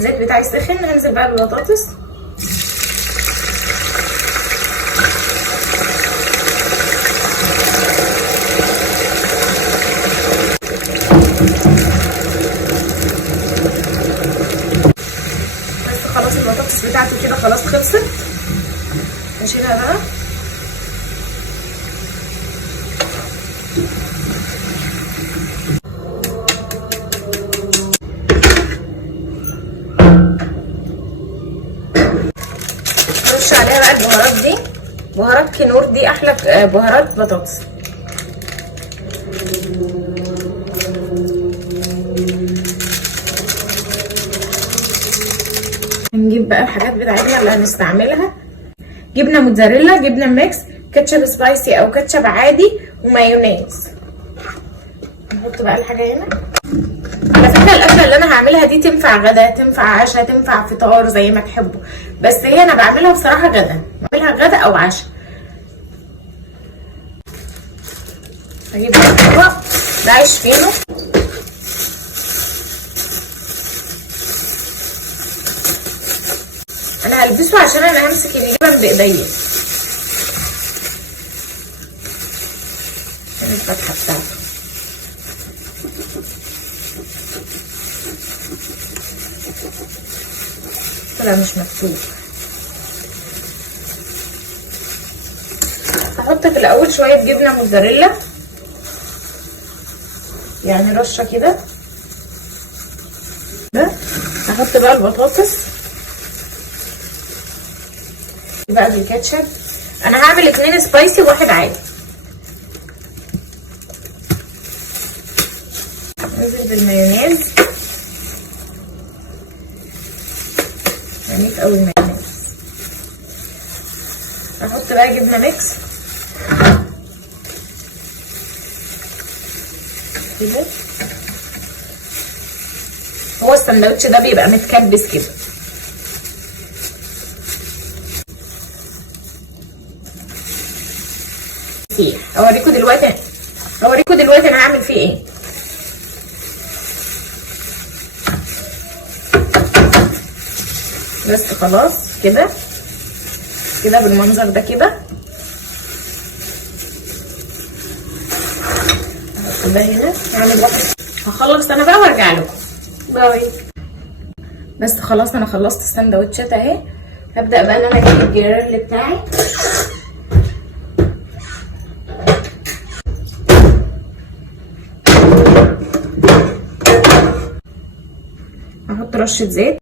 الزيت بتاعي سخن، هنزل بقى بالبطاطس. بس خلاص البطاطس بتاعتي كده خلاص خلصت، هشيلها بقى. نرش عليها بقى البهارات دي، بهارات كنور دي احلى بهارات بطاطس. هنجيب بقى الحاجات بتاعتنا اللي هنستعملها، جبنه موتزاريلا، جبنه ميكس، كاتشب سبايسي او كاتشب عادي، ومايونيز. نحط بقى الحاجه هنا. على فكره الاكله اللي انا هعملها دي تنفع غدا، تنفع عشاء، تنفع فطار، زي ما تحبوا، بس هي انا بعملها بصراحه غدا، بعملها غدا او عشاء. هجيب الطبق ده عيش فينو، انا هلبسه عشان انا همسك الجبن بايديا. الفتحه بتاعته طلع مش مفتوح. هحط في الاول شويه جبنه موتزاريلا، يعني رشه كده. ده هحط بقى البطاطس بقى بالكاتشب. انا هعمل 2 سبايسي وواحد عادي. انزل بالمايونيز، جميل قوي المايونيز. احط بقى جبنه ميكس كده. هو السندوتش ده بيبقى متكبس كده. اوريكم دلوقتي انا هعمل فيه ايه. بس خلاص كده بالمنظر ده كده. هحط ده هنا، هعمل واحد، هخلص انا بقى وارجع لكم. باي. بس خلاص انا خلصت السندوتشات اهي. هبدا بقى ان انا اجيب الجريل بتاعي. هحط رشه زيت.